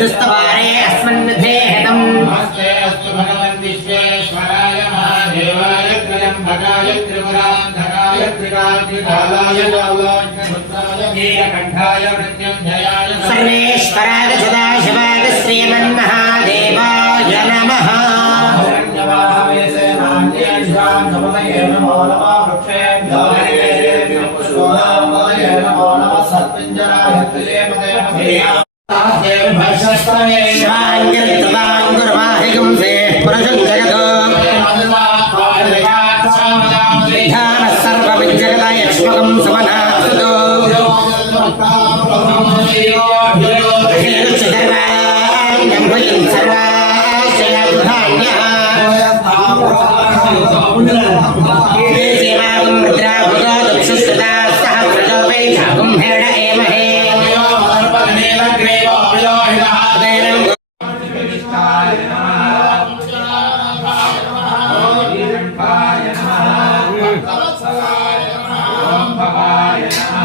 चतुस्तवारे अस्मन्निधे हितम् नमस्ते अस्तु भगवन् विश्वेश्वराय महादेवाय त्र्यम्बकाय त्रिपुरान्धकाय त्रिकाग्निकालाय कालाग्निरुद्राय नीलकण्ठाय मृत्युञ्जयाय सर्वेश्वराय सदाशिवाय श्रीमन्महादेवाय नमः। नमो नमः वृक्षेभ्यो हरिकेभ्यो पुष्पोनामये नमो नमः सत्पिञ्जराय त्रिदेवदेवभ्यो शिवाङ्गिर्वाङ्गुर्वाहिगुंसे पुरुषं जगतो ध्यानः सर्वविजगदयक्ष्मकं समनास्तुतो सर्वाण्यं भयं सर्वाश्रयधान्यः देवागं रुद्राभुगोदं सुस्तुता सह प्रजो वै भागं हेड एमहे ओम भवाय नमः